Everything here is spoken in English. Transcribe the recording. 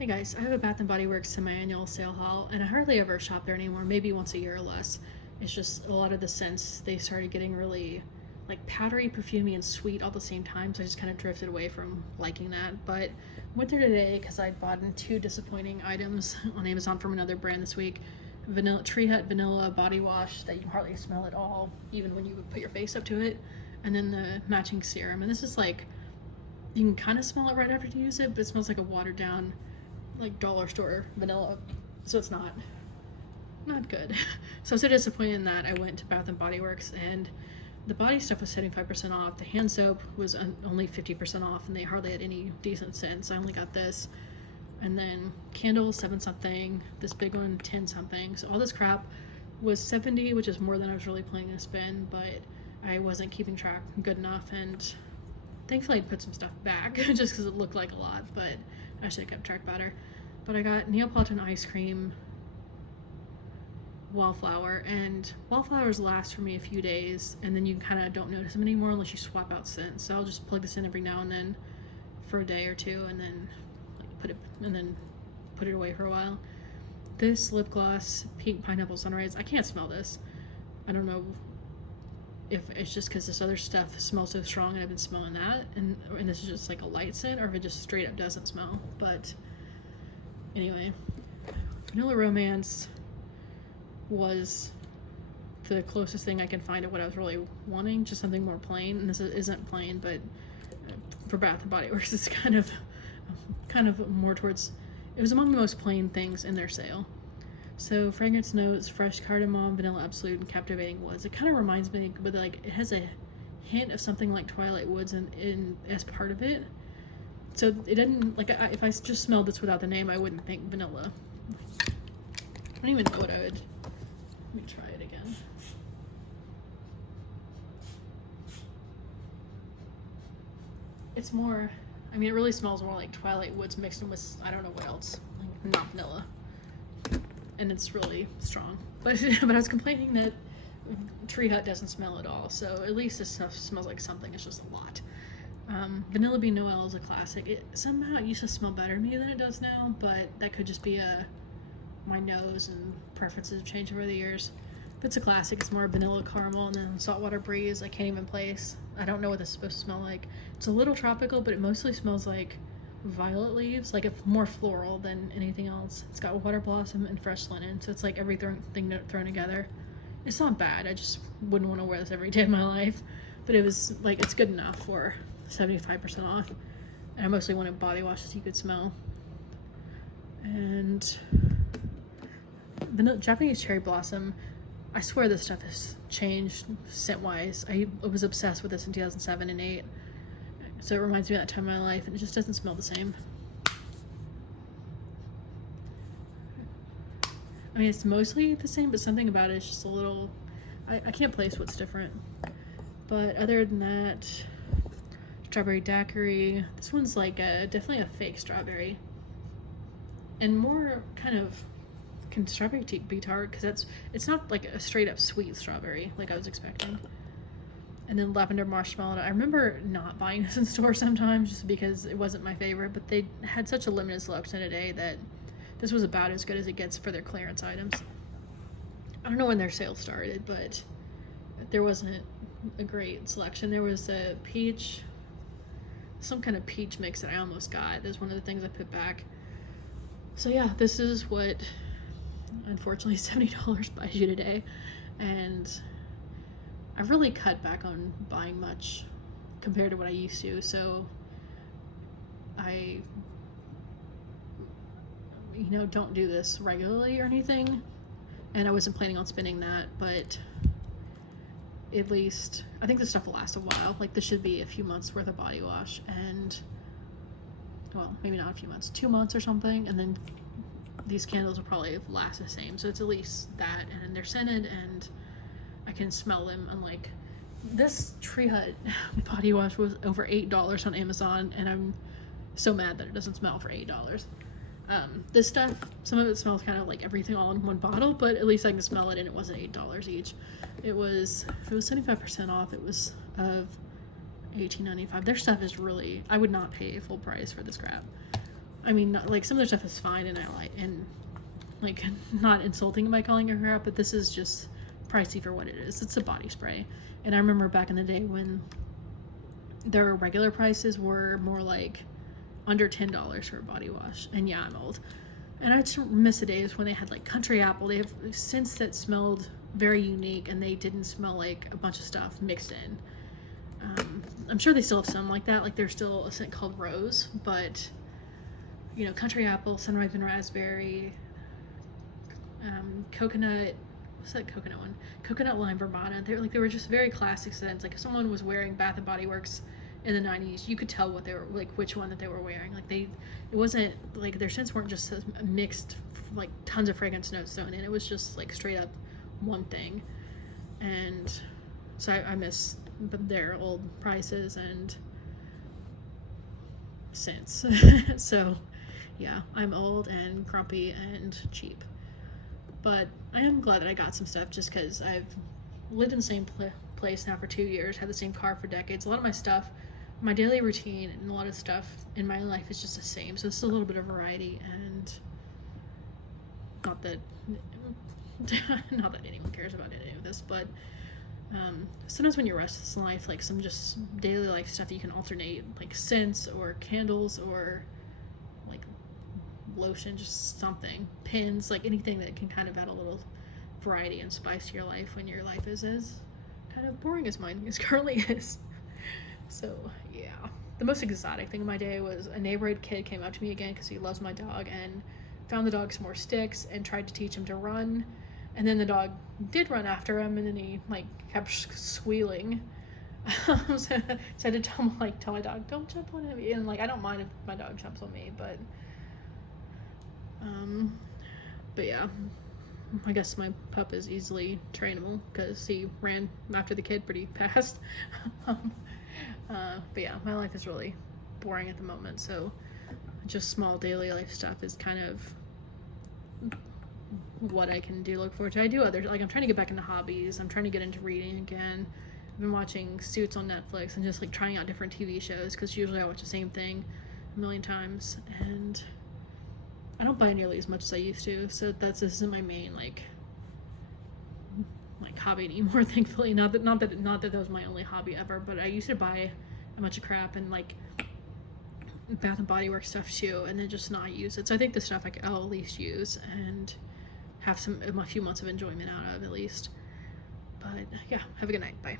Hey guys, I have a Bath and Body Works semi-annual sale haul, and I hardly ever shop there anymore. Maybe once a year or less. It's just a lot of the scents they started getting really like powdery, perfumey, and sweet all at the same time. So I just kind of drifted away from liking that. But went there today because I bought in two disappointing items on Amazon from another brand this week. Vanilla Tree Hut Vanilla Body Wash that you can hardly smell at all, even when you put your face up to it, and then the matching serum. And this is like you can kind of smell it right after you use it, but it smells like a watered down like dollar store vanilla, so it's not good. So I was so disappointed in that. I went to Bath and Body Works, and the body stuff was 75% off. The hand soap was only 50% off, and they hardly had any decent scents. I only got this, and then candles 7 something, this big one 10 something. So all this crap was 70, which is more than I was really planning to spend, but I wasn't keeping track good enough, and thankfully I put some stuff back just because it looked like a lot, but I should have kept track better. But I got Neapolitan ice cream, wallflower, and wallflowers last for me a few days, and then you kind of don't notice them anymore unless you swap out scents. So I'll just plug this in every now and then for a day or two, and then put it away for a while. This lip gloss, Pink Pineapple Sunrise. I can't smell this. I don't know if it's just because this other stuff smells so strong and I've been smelling that, and this is just like a light scent, or if it just straight up doesn't smell. But anyway, Vanilla Romance was the closest thing I can find of what I was really wanting, just something more plain. And this isn't plain, but for Bath and Body Works, it's kind of more towards. It was among the most plain things in their sale. So fragrance notes: fresh cardamom, vanilla absolute, and captivating woods. It kind of reminds me, but like it has a hint of something like Twilight Woods in as part of it. So it didn't like if I just smelled this without the name, I wouldn't think vanilla. I don't even know what I would. Let me try it again. It's more. I mean, it really smells more like Twilight Woods mixed in with I don't know what else, like not vanilla. And it's really strong. But I was complaining that Tree Hut doesn't smell at all, so at least this stuff smells like something. It's just a lot. Vanilla Bean Noel is a classic. It somehow it used to smell better to me than it does now, but that could just be my nose and preferences have changed over the years. But it's a classic. It's more vanilla caramel, and then Saltwater Breeze I can't even place. I don't know what this is supposed to smell like. It's a little tropical, but it mostly smells like violet leaves, like it's more floral than anything else. It's got water blossom and fresh linen, so it's like everything thrown together. It's not bad. I just wouldn't want to wear this every day of my life, but it was like it's good enough for 75% off. And I mostly wanted body washes you could smell. And the Japanese Cherry Blossom, I swear this stuff has changed scent wise. I was obsessed with this in 2007 and 8. So it reminds me of that time in my life, and it just doesn't smell the same. I mean, it's mostly the same, but something about it is just a little. I can't place what's different. But other than that, Strawberry Daiquiri. This one's like definitely a fake strawberry, and more kind of. Can strawberry be tart? Because it's not like a straight up sweet strawberry like I was expecting. And then Lavender Marshmallow. I remember not buying this in stores sometimes just because it wasn't my favorite, but they had such a limited selection today that this was about as good as it gets for their clearance items. I don't know when their sale started, but there wasn't a great selection. There was a peach, some kind of peach mix that I almost got. That's one of the things I put back. So yeah, this is what unfortunately $70 buys you today, and I've really cut back on buying much compared to what I used to, so I don't do this regularly or anything, and I wasn't planning on spending that, but at least I think this stuff will last a while. Like this should be a few months worth of body wash, and well, maybe not a few months, 2 months or something, and then these candles will probably last the same. So it's at least that, and they're scented, and I can smell them. Unlike this Tree Hut body wash was over $8 on Amazon, and I'm so mad that it doesn't smell for $8. This stuff, some of it smells kind of like everything all in one bottle, but at least I can smell it, and it wasn't $8 each. It was 75% off. It was of $18.95. Their stuff is really, I would not pay full price for this crap. I mean, like some of their stuff is fine, and I like, and like not insulting by calling it crap, but this is just pricey for what it is. It's a body spray, and I remember back in the day when their regular prices were more like under $10 for a body wash. And yeah, I'm old, and I just miss the days when they had like Country Apple. They have scents that smelled very unique, and they didn't smell like a bunch of stuff mixed in. I'm sure they still have some like that. Like there's still a scent called Rose, but you know, Country Apple, Sun-Ripened Raspberry, Coconut. What's that coconut one? Coconut Lime Verbena. They were just very classic scents. Like if someone was wearing Bath and Body Works in the 90s, you could tell what they were like, which one that they were wearing. Like it wasn't like their scents weren't just mixed like tons of fragrance notes thrown in. It was just like straight up one thing. And so I miss their old prices and scents. So yeah, I'm old and grumpy and cheap. But I am glad that I got some stuff just because I've lived in the same place now for 2 years, had the same car for decades. A lot of my stuff, my daily routine, and a lot of stuff in my life is just the same. So it's a little bit of variety, and not that not that anyone cares about any of this, but sometimes when you're restless in life, like some just daily life stuff that you can alternate, like scents or candles or like lotion, just something, pins, like anything that can kind of add a little variety and spice to your life when your life is as kind of boring as mine is currently is. So yeah, the most exotic thing of my day was a neighborhood kid came up to me again because he loves my dog and found the dog some more sticks and tried to teach him to run, and then the dog did run after him, and then he like kept squealing. So I had to tell my dog, don't jump on him. And like I don't mind if my dog jumps on me, but yeah, I guess my pup is easily trainable because he ran after the kid pretty fast. But yeah, my life is really boring at the moment, so just small daily life stuff is kind of what I can do look forward to. I do other, like I'm trying to get back into hobbies. I'm trying to get into reading again. I've been watching Suits on Netflix and just like trying out different TV shows because usually I watch the same thing a million times, and I don't buy nearly as much as I used to. So this isn't my main like hobby anymore. Thankfully, not that that was my only hobby ever. But I used to buy a bunch of crap and like Bath and Body Works stuff too, and then just not use it. So I think the stuff I'll at least use and have a few months of enjoyment out of at least. But yeah, have a good night. Bye.